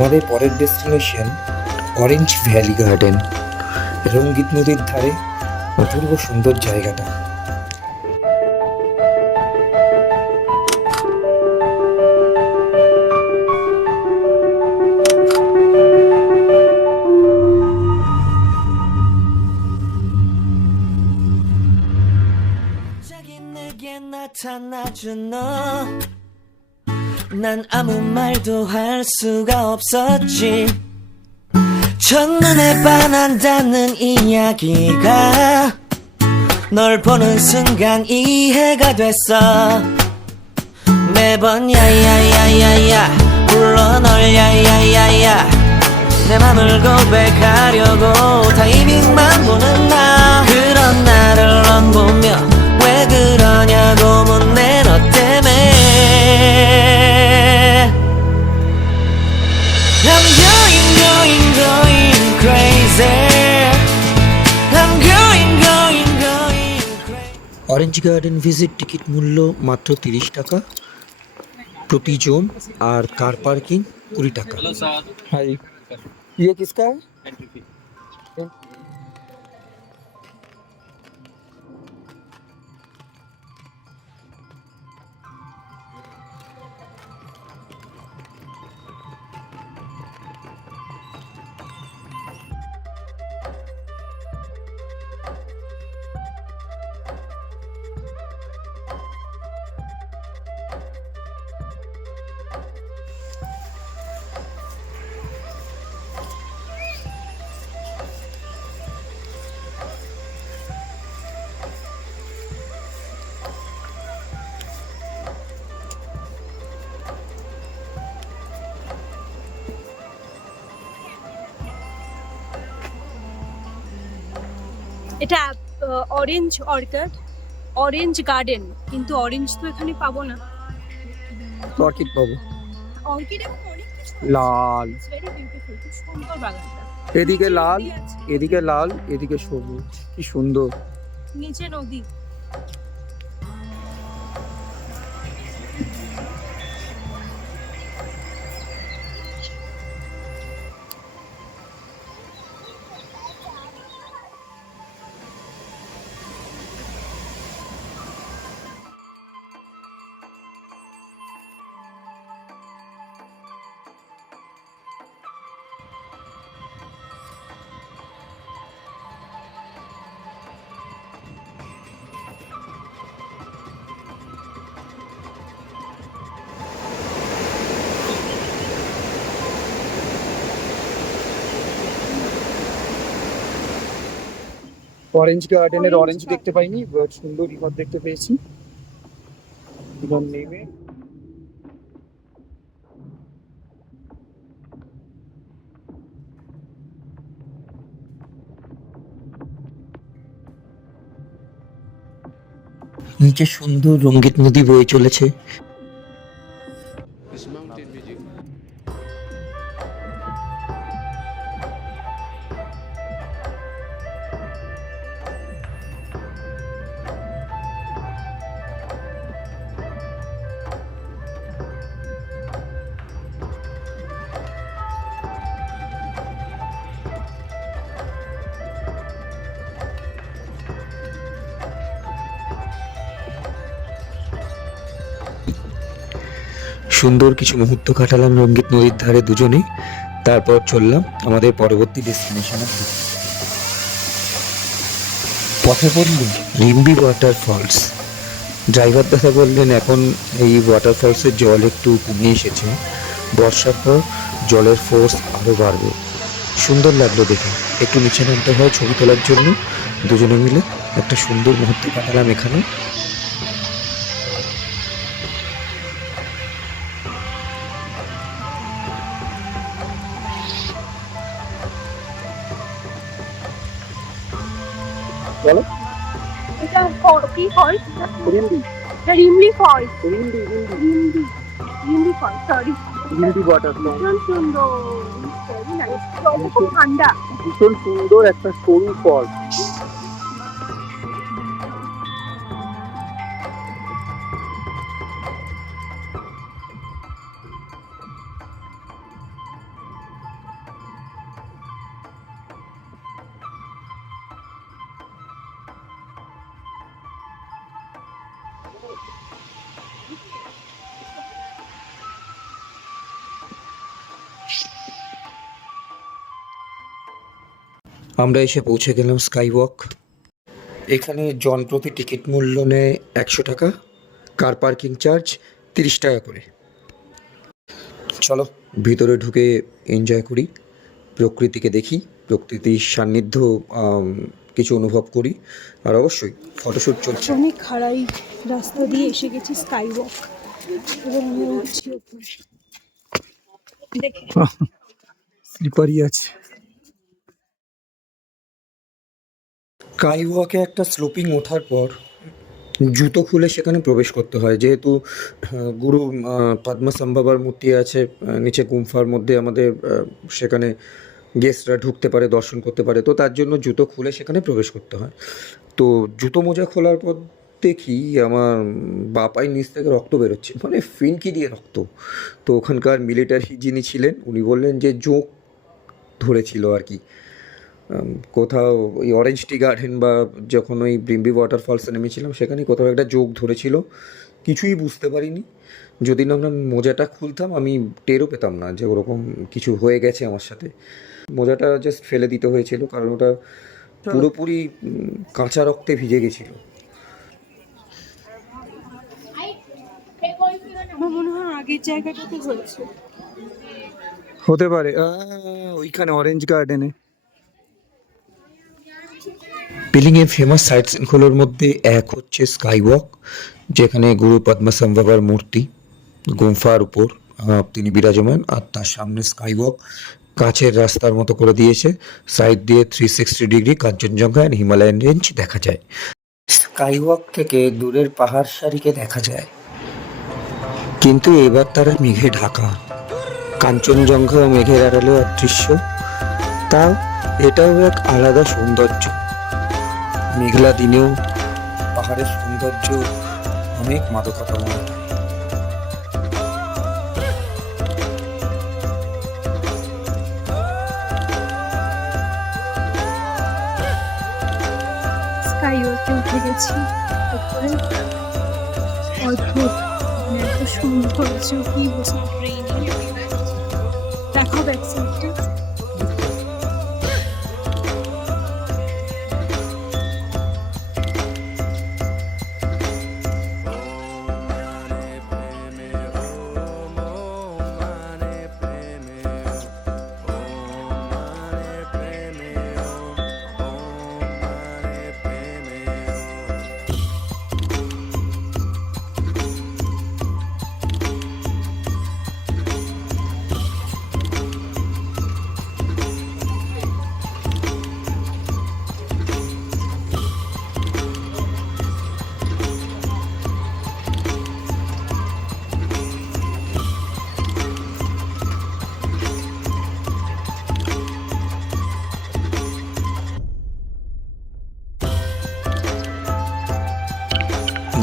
আমাদের পরের destination orange valley garden. রঙ্গিত নদীর ধারে অপূর্ব সুন্দর জায়গাটা। 난 아무 말도 할 수가 없었지. 첫눈에 반한다는 이야기가 널 보는 순간 이해가 됐어. 매번 야야야야야 불러 널 야야야야 내 맘을 고백하려고 타이밍만 보는 나. 그런 나를 넌 보며 왜 그러냐고 묻네 너 때문에. I'm going crazy. I'm going crazy. Orange garden visit ticket মূল্য মাত্র 30 টাকা প্রতি জন, আর কার পার্কিং 20 টাকা। হাই, ये किसका है? এটা অরেঞ্জ অর্কিড, অরেঞ্জ গার্ডেন, কিন্তু অরেঞ্জ তো এখানে পাবো না। অর্কিড পাবো, অর্কিড এবং অনেক কিছু লাল, ভেরি বিউটিফুল, খুব সুন্দর বাগানটা। এদিকে নিচে লাল, নদী আছে, এদিকে লাল, এদিকে সবুজ, কি সুন্দর। নিচে নদী। অরেঞ্জ গার্ডেনের অরেঞ্জ দেখতে পাইনি, বাট সুন্দর রিভার দেখতে পেয়েছি। রিভার নেমে নিচে সুন্দর রঙ্গিত নদী বয়ে চলেছে। সুন্দর কিছু মুহূর্ত কাটালাম রঙ্গিত নদীর ধারে দুজনে। তারপর চললাম আমাদের পরবর্তী ডেস্টিনেশনের দিকে। পথে পড়লি রিম্বি ওয়াটারফলস। ড্রাইভার দাদা বললেন এখন এই ওয়াটারফলসের জল একটু কমে এসেছে, বর্ষার পর জলের ফোর্স আরও বাড়বে। সুন্দর লাগলো দেখে। একটু নিচে নামতে হয় ছবি তোলার জন্য। দুজনে মিলে একটা সুন্দর মুহূর্ত কাটালাম এখানে। বলো, এটা কি falls? Rimbi, Rimli falls, Rimbi, Rimli, Rimli falls, sorry. Rimbi waterfall. ভীষণ সুন্দর, ভেরি নাইস। জলটা খুব ঠান্ডা। ভীষণ সুন্দর একটা সরু ফল। আমরা এসে পৌঁছে গেলাম স্কাই ওয়াক। এখানে জন প্রতি টিকিট মূল্য নেয় 100 টাকা, কার পার্কিং চার্জ 30 টাকা করে। চলো ভিতরে ঢুকে এনজয় করি, প্রকৃতিকে দেখি, প্রকৃতির সান্নিধ্য কিছু অনুভব করি, আর অবশ্যই ফটোশ্যুট চলছে। অনেক খাড়াই রাস্তা দিয়ে এসে গেছি স্কাই ওয়াক, এবং আমি উঠছি ওপরে। দেখে স্লিপারি আছে। স্কাই ওয়াকে একটা স্লোপিং ওঠার পর জুতো খুলে সেখানে প্রবেশ করতে হয়, যেহেতু গুরু পদ্মসম্ভবার মূর্তি আছে নিচে গুম্ফার মধ্যে, আমাদের সেখানে গেস্টরা ঢুকতে পারে, দর্শন করতে পারে, তো তার জন্য জুতো খুলে সেখানে প্রবেশ করতে হয়। তো জুতো মোজা খোলার পর দেখি আমার বা পায়ের নিচ থেকে রক্ত বেরোচ্ছে, মানে ফিনকি দিয়ে রক্ত। তো ওখানকার মিলিটারি যিনি ছিলেন উনি বললেন যে জোঁক ধরেছিল আর কি, কোথাও ওই অরেঞ্জ টি গার্ডেন বা যখন ওই ব্রিম্বি ওয়াটারফলসে নেমেছিলাম সেখানে কোথাও একটা জোঁক ধরেছিল। কিছুই বুঝতে পারিনি, যদি না আমরা মোজাটা খুলতাম আমি টেরও পেতাম না যে ওরকম কিছু হয়ে গেছে আমার সাথে। মোজাটা জাস্ট ফেলে দিতে হয়েছিল, কারণ ওটা পুরোপুরি কাঁচা রক্তে ভিজে গেছিলো। আমার মনে হয় আগের জায়গাটাতে হয়েছে। হতে পারে, ওইখানে অরেঞ্জ গার্ডেনে। পিলিংয়ের ফেমাস সাইট সিনগুলোর মধ্যে এক হচ্ছে স্কাই ওয়াক, যেখানে গুরু পদ্মসম্ভবার মূর্তি গুম্ফার উপর তিনি বিরাজমান, আর তার সামনে স্কাই ওয়াক কাছের রাস্তার মতো করে দিয়েছে, সাইড দিয়ে 360 ডিগ্রি কাঞ্চনজঙ্ঘা আর হিমালয়ান রেঞ্জ দেখা যায়। স্কাই ওয়াক থেকে দূরের পাহাড় সারিকে দেখা যায়, কিন্তু এবার তারা মেঘে ঢাকা, কাঞ্চনজঙ্ঘা মেঘের আড়ালে অদৃশ্য। তাও এটাও এক আলাদা সৌন্দর্য, মেঘলা দিনেও পাহাড়ের সৌন্দর্য অনেক মাদকতা মনে হয়। স্কাই ওয়াকে উঠে গেছি উপরে, অদ্ভুত, মানে এত সৌন্দর্য, কি বলছি। দেখো ব্যাক সাইডটা,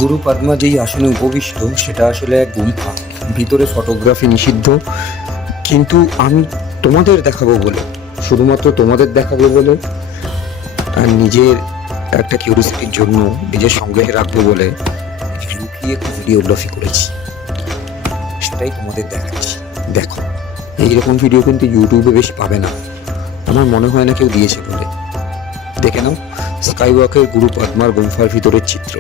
গুরু পদ্মা যেই আসনে উপবিষ্ট সেটা আসলে এক গুম্ফা, ভিতরে ফটোগ্রাফি নিষিদ্ধ, কিন্তু আমি তোমাদের দেখাবো বলে, শুধুমাত্র তোমাদের দেখাবো বলে আর নিজের একটা কিউরিওসিটির জন্য নিজের সংগ্রহে রাখবো বলে লুকিয়ে একটু ভিডিওগ্রাফি করেছি, সেটাই তোমাদের দেখাচ্ছি। দেখো, এইরকম ভিডিও কিন্তু ইউটিউবে বেশি পাবে না, আমার মনে হয় না কেউ দিয়েছে বলে। দেখে নাও স্কাই ওয়াকের গুরু পদ্মার গুম্ফার ভিতরের চিত্র।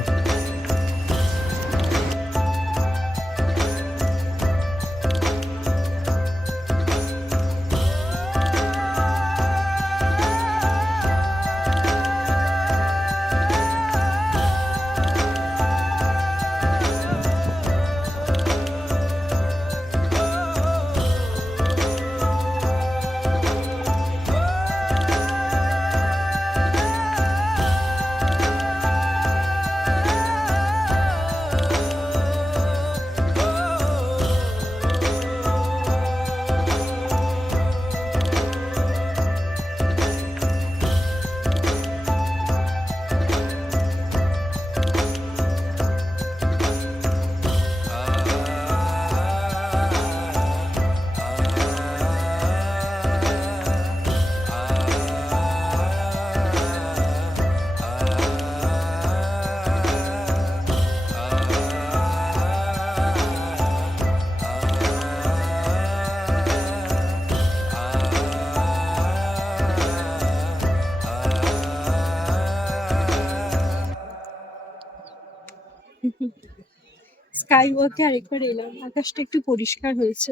স্কাই ওয়াকে আরেকবার এলাম, আকাশটা একটু পরিষ্কার হয়েছে।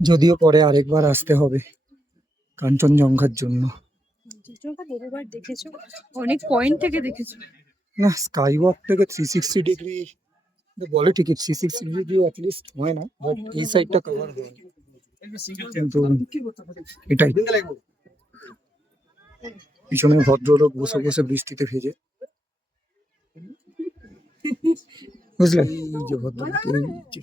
যদিও পরে আরেকবার আসতে হবে কাঞ্চনজঙ্ঘার জন্য। কাঞ্চনজঙ্ঘা বহুবার দেখেছো, অনেক পয়েন্ট থেকে দেখেছো। না, স্কাই ওয়াক থেকে 360 ডিগ্রি বলে ঠিকই, 360 ডিগ্রি অ্যাটলিস্ট হয় না, বাট এই সাইডটা কভার হয়। কিন্তু এটাই, পিছনে ভদ্রলোক বসে বসে বৃষ্টিতে ভেজে, বুঝলে, এই যে ভদ্রলোক, এই যে।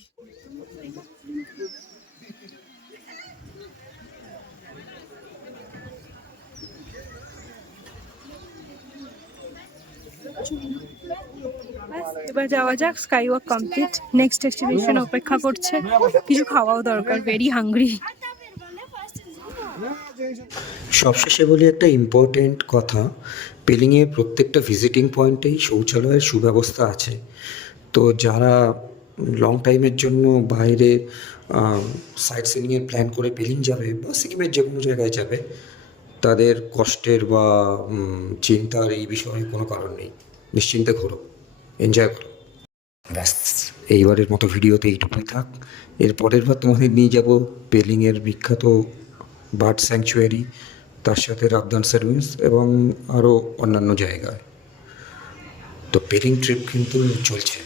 ব্যাস, এবার যাওয়া যাক, sky walk complete, next destination অপেক্ষা করছে। কিছু খাওয়াও দরকার, ভেরি হাংরি। সবশেষে বলি একটা ইম্পর্টেন্ট কথা, পেলিংয়ে প্রত্যেকটা ভিজিটিং পয়েন্টেই শৌচালয়ের সুব্যবস্থা আছে। তো যারা লং টাইমের জন্য বাইরে সাইট সিনিংয়ের প্ল্যান করে পেলিং যাবে বা সিকিমের যে কোনো জায়গায় যাবে, তাদের কষ্টের বা চিন্তার এই বিষয়ে কোনো কারণ নেই। নিশ্চিন্তে ঘোরো, এনজয় করো। ব্যাস, এইবারের মতো ভিডিওতে এইটুকুই থাক। এর পরের বার তোমাদের নিয়ে যাব পেলিংয়ের বিখ্যাত বার্ড স্যাংচুয়ারি, তার সাথে রাবদান সার্ভিস এবং আরও অন্যান্য জায়গায়। তো পেলিং ট্রিপ কিন্তু চলছে।